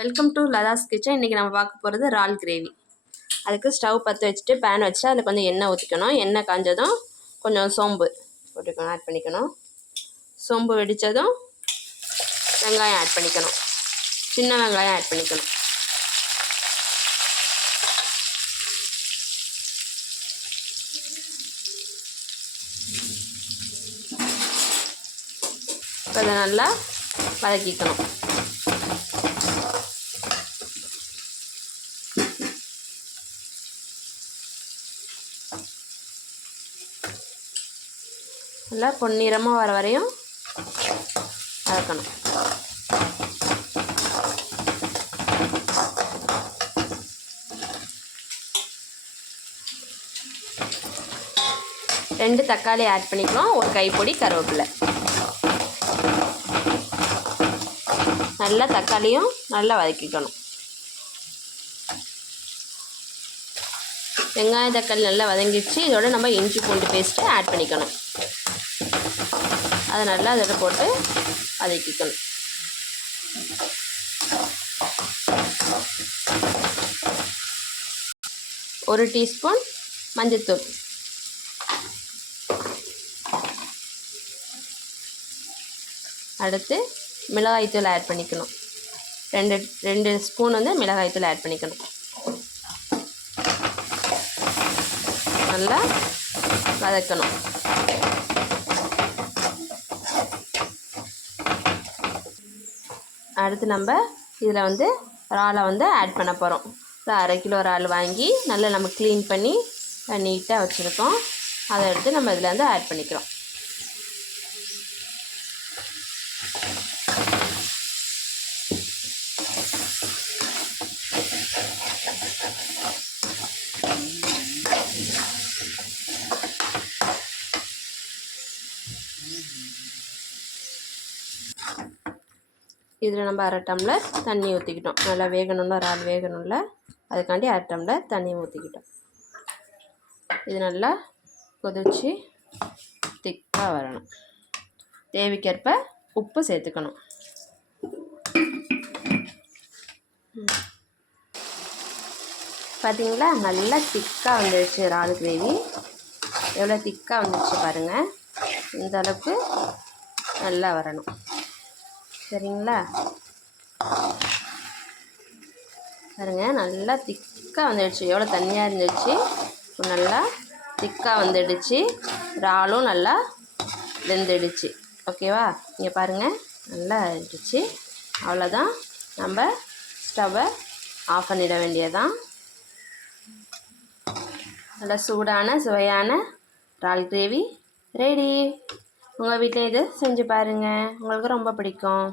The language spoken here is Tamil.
வெல்கம் டு லதாஸ் கிச்சன் இன்றைக்கி நம்ம பார்க்க போகிறது இறால் கிரேவி அதுக்கு ஸ்டவ் பற்ற வச்சுட்டு பேன் வச்சு அதில் கொஞ்சம் எண்ணெய் ஊற்றிக்கணும் எண்ணெய் காஞ்சதும் கொஞ்சம் சோம்பு போட்டுக்கணும் ஆட் பண்ணிக்கணும். சோம்பு வெடித்ததும் வெங்காயம் ஆட் பண்ணிக்கணும். சின்ன வெங்காயம் ஆட் பண்ணிக்கணும். இப்போ அதை நல்லா வதக்கிக்கணும். நல்லா பொன்னிறமாக வர வரையும் வதக்கணும் ரெண்டு தக்காளி ஆட் பண்ணிக்கலாம். ஒரு கைப்பொடி கருவேப்பிலை. நல்லா தக்காளியும் நல்லா வதக்கிக்கணும். வெங்காயம் தக்காளி நல்லா வதங்கிடுச்சு. இதோட நம்ம இஞ்சி பூண்டு பேஸ்ட்டு ஆட் பண்ணிக்கணும். அதை நல்லா அதில் போட்டு வதக்கிக்கணும். ஒரு டீஸ்பூன் மஞ்சத்தூள். அடுத்து மிளகாய்த்தூள் ஆட் பண்ணிக்கணும். ரெண்டு ரெண்டு ஸ்பூன் வந்து மிளகாய்த்தூள் ஆட் பண்ணிக்கணும். நல்லா வதக்கணும். அடுத்து நம்ம இதில் வந்து இறாலை வந்து ஆட் பண்ண போகிறோம். அரை கிலோ இறால் வாங்கி நல்லா நம்ம க்ளீன் பண்ணி நீட்டாக வச்சுருக்கோம். அதை எடுத்து நம்ம இதில் வந்து ஆட் பண்ணிக்கிறோம். இதில் நம்ம அரை டம்ளர் தண்ணி ஊற்றிக்கிட்டோம். நல்லா வேகணும்ல இறால் வேகணும்ல. அதுக்காண்டி அரை டம்ளர் தண்ணி ஊற்றிக்கிட்டோம். இது நல்லா கொதித்து திக்காக வரணும். தேவைக்கேற்ப உப்பு சேர்த்துக்கணும். பார்த்தீங்களா? நல்லா திக்காக வந்துடுச்சு இறால் கிரேவி. எவ்வளோ திக்காக வந்துடுச்சு பாருங்கள் இந்த அளவுக்கு நல்லா வரணும். சரிங்களா? பாருங்க நல்லா திக்காக வந்துடுச்சு. எவ்வளோ தண்ணியாக இருந்துச்சு? நல்லா திக்காக வந்துடுச்சு. இறாலும் நல்லா வெந்துடுச்சு. ஓகேவா? இங்கே பாருங்கள் நல்லா இருந்துச்சு அவ்வளோதான் நம்ம ஸ்டவ்வை ஆஃப் பண்ணிட வேண்டியதான் நல்லா சூடான சுவையான இறால் கிரேவி ரெடி. உங்கள் வீட்டில் இது செஞ்சு பாருங்கள் உங்களுக்கு ரொம்ப பிடிக்கும்.